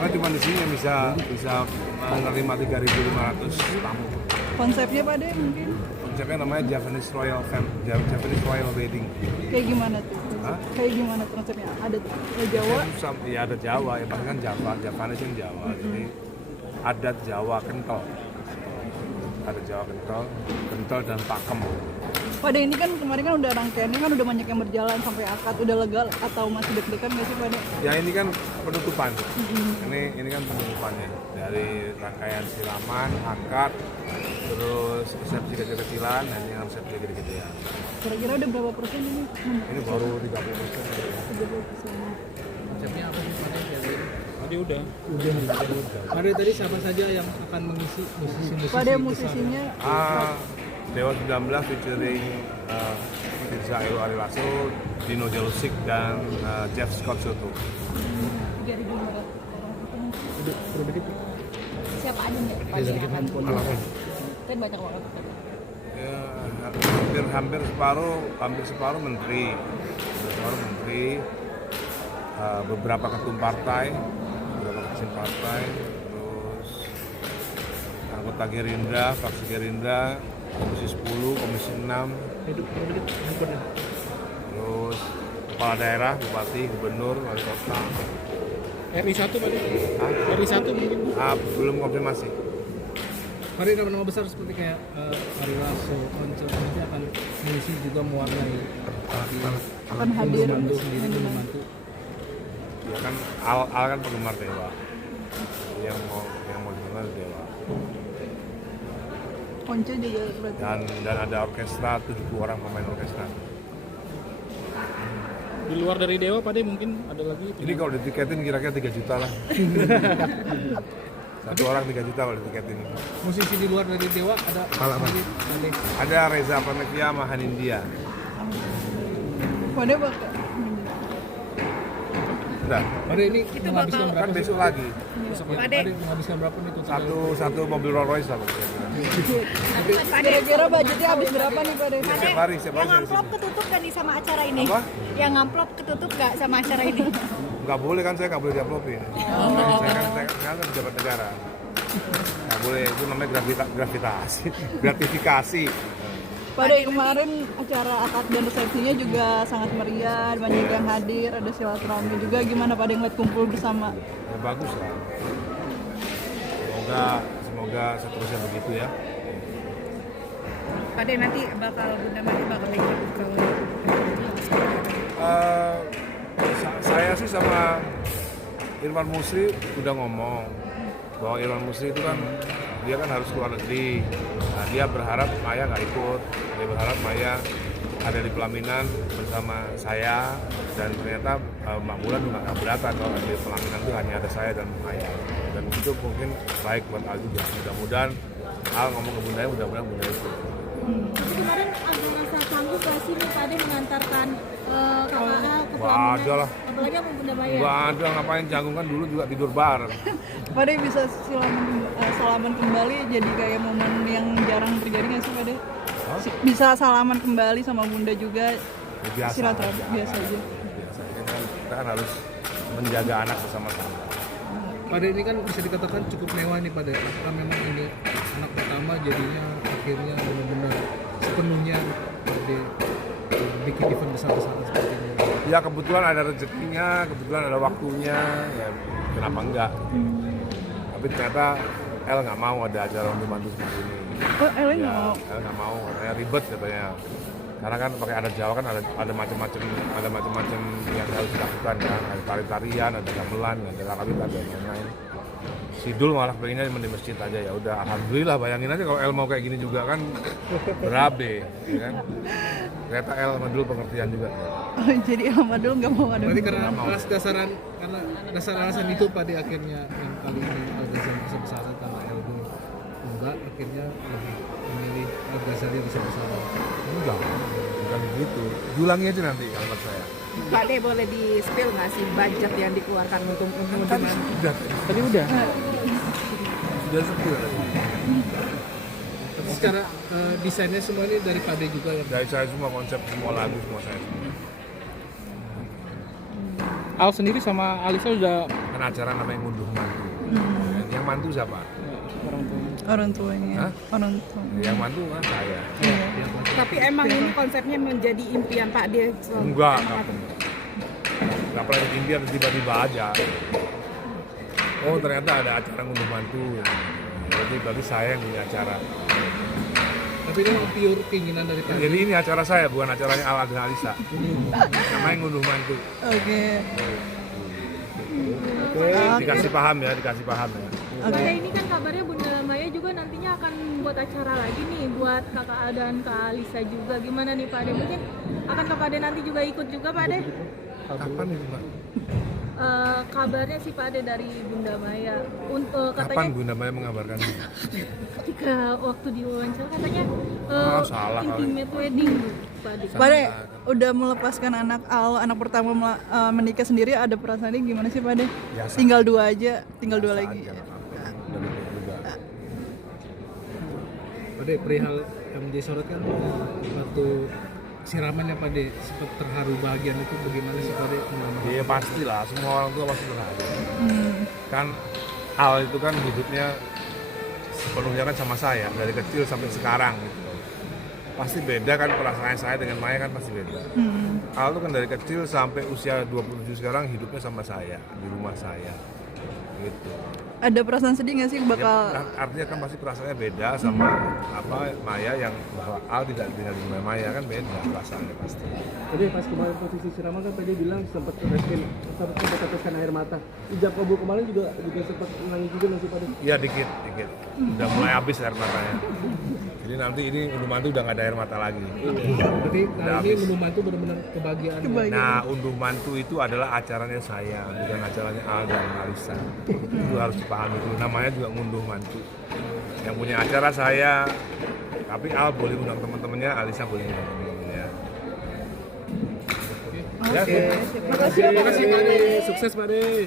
Karena cuma di sini yang bisa menerima 3.500 tamu. Konsepnya Pak De mungkin? Konsepnya namanya Japanese Royal Wedding. Kayak gimana tuh? Hah? Kayak gimana tuh konsepnya? Ada Jawa? Ya ada Jawa, ya pasti kan Japanese kan Jawa. Jadi adat Jawa kental. Ada Jawa kental dan pakem. Pak De ini kan kemarin kan udah rangkaiannya kan udah banyak yang berjalan sampai akad, udah legal atau masih deg-degan nggak sih Pak De? Ya ini kan penutupan. Ini kan penutupannya dari rangkaian siraman, akad, terus resepsi kecil-kecilan, dan ini resepsi gede-gedean. Kira-kira udah berapa persen ini? Ini baru 30%. 30%. Konsepnya apa sih Pak De? Tadi udah. Pak De tadi siapa saja yang akan mengisi musisi-musisi? Pak De musisinya Dewa 19 featuring Firza Elo Arilaso, Dino Jelusik, dan Jeff Scott Soto. 3.500 orang. Siapa aja nih Pak De akan kan banyak banget. Ya, hampir separuh menteri, beberapa ketum partai, terus anggota Gerindra, fraksi Gerindra, Komisi 10, Komisi 6, terus kepala daerah, bupati, gubernur, wali kota. RI 1 Pak De? RI 1 mungkin? Belum konfirmasi. Pak De nama besar seperti kayak Ari Lasso, Once nanti akan mengisi juga mewarnai akan hadir membantu sendiri membantu. Ya kan Al kan penggemar Dewa. Yang mau dengar Dewa. Once juga berarti. Dan ada orkestra, 70 orang pemain orkestra. Di luar dari Dewa Pak De mungkin ada lagi? Ini kalau ditiketin kira-kira 3 juta lah. Satu orang 3 juta kalau ditiketin. Musisi di luar dari Dewa ada lagi? Ada Reza Pranevia sama Hanindia. Pak De bakal Udah, Pak De ini menghabiskan berapa? kan besok lagi. Pak De menghabiskan berapa nih total? Satu mobil Rolls Royce lah. kira-kira budgetnya habis berapa nih Pak De? Setiap hari Yang saya ngamplop sini. ketutup kan nih sama acara ini? Apa? Yang ngamplop ketutup gak sama acara ini? Nggak boleh kan, saya nggak boleh diaplopin. Saya kan pejabat negara. Nggak boleh, itu namanya gratifikasi. Pada kemarin acara akad dan resepsinya juga sangat meriah, banyak yang hadir, ada silaturahmi juga. Gimana pada ngeliat kumpul bersama? Ya, bagus lah. Semoga seterusnya begitu ya. Pak De nanti Bunda Mari bakal ikut ke Saya sih sama Irfan Musri udah ngomong bahwa Irfan Musri itu kan dia kan harus keluar negeri. Nah, dia berharap Maya nggak ikut. Dia berharap Maya ada di pelaminan bersama saya, dan ternyata Mbak Mulan juga nggak keberatan kalau di pelaminan itu hanya ada saya dan Maya. Dan itu mungkin baik buat Al juga. Mudah-mudahan Al ngomong ke Bundanya, mudah-mudahan Bunda ikut. Tapi kemarin ada rasa canggung gak sih nih tadi mengantarkan kakak Al ke Wah, pelaminan? ada lah. Apalagi sama Bunda Maya. Nggak ada, ngapain canggung, kan dulu juga tidur bareng. Pada bisa salaman kembali jadi kayak momen yang jarang terjadi nggak sih Pada? Bisa salaman kembali sama Bunda juga, Biasa. silaturahmi biasa aja. Biasa. Kita kan harus menjaga anak bersama-sama. Pak De ini kan bisa dikatakan cukup mewah nih Pak De. Apakah memang ini anak pertama jadinya akhirnya benar-benar sepenuhnya Pak De bikin event besar-besaran seperti ini? Ya kebetulan ada rezekinya, kebetulan ada waktunya, ya kenapa enggak? Tapi ternyata El nggak mau ada acara untuk mantu seperti ini. Oh, Ellen nggak Ya, mau. El nggak mau, katanya ribet katanya. Karena kan pakai adat Jawa kan ada macam-macam yang harus dilakukan kan. Ada tari-tarian, ada gamelan, ada lakabit, ada lain-lain. Sidul malah pengennya cuma di masjid aja, ya udah alhamdulillah. Bayangin aja kalau El mau kayak gini juga kan berabe, ya kan. Ternyata El sama dulu pengertian juga. Oh, jadi Amadul nggak mau ada. Berarti karena dasar alasan itu Pak De akhirnya yang kali ini Al Ghazali besar-besaran karena Eldo enggak, akhirnya lebih memilih Al Ghazali besar-besaran. Enggak, bukan begitu. Diulangi aja nanti kalimat saya. Pak De boleh di spill nggak sih budget yang dikeluarkan untuk Tadi sudah. Tadi udah. Sudah sepuluh tadi. Secara desainnya semua ini dari Pak De juga ya. Dari saya semua, konsep semua lagu semua saya semua. Al sendiri sama Alisa udah mengadakan acara namanya ngunduh mantu. Yang mantu siapa? Orang tuanya. Hah? Orang tua. Yang mantu kan saya. Tapi emang ini konsepnya menjadi impian Pak De. Enggak pernah impian, tiba-tiba aja. Oh ternyata ada acara ngunduh mantu. Jadi berarti saya yang punya acara. Tapi ini pure keinginan dari Pak. Jadi ini acara saya, bukan acaranya Al dan Alisa. Namanya ngunduh mantu. Oke. Dikasih paham ya. Pak De, ini kan kabarnya Bunda Maya juga nantinya akan buat acara lagi nih buat Kakak A dan Kak Alisa juga. Gimana nih Pak De? Mungkin akan Kakak Ade nanti juga ikut juga Pak De? Kapan itu Mbak? Kabarnya sih Pak Ade dari Bunda Maya. Kapan Katanya Bunda Maya mengabarkan? ketika waktu diwawancara katanya salah kali. intimate wedding Pak Ade. Pak De, udah melepaskan anak pertama menikah sendiri, ada perasaannya gimana sih Pak De? Biasa. Tinggal 2 aja, tinggal 2 lagi. Aja, udah gitu juga. Pak De, perihal yang menjadi sorot kan waktu siramannya Pak De sempat terharu bahagian itu bagaimana sih Pak De? Iya pastilah, semua orang tua pasti berharu. Kan Al itu kan hidupnya sepenuhnya kan sama saya dari kecil sampai sekarang gitu. Pasti beda kan perasaan saya dengan Maya kan pasti beda. Al itu kan dari kecil sampai usia 27 sekarang hidupnya sama saya di rumah saya gitu. Ada perasaan sedih nggak sih bakal Ya, artinya kan pasti perasaannya beda sama Maya yang bahwa Al tidak tinggal di rumah Maya kan beda perasaannya pasti. Jadi pas kemarin posisi siraman kan tadi bilang sempat teteskan air mata. Ijab kabul kemarin juga sempat nangis juga nggak sih Pak De? Iya dikit. Udah mulai habis air matanya. Jadi nanti ini unduh mantu udah nggak ada air mata lagi. Berarti Udah kali ini habis. menurut mantu benar-benar kebahagiaan. Nah unduh mantu itu adalah acaranya saya, bukan acaranya Al dan Alisa. Itu harus dipahami dulu. Namanya juga ngunduh mantu. Yang punya acara saya, tapi Al boleh undang teman-temannya, Alisa boleh undang teman-temannya. Ya, Oke, makasih ya Pak De. Sukses Pak De.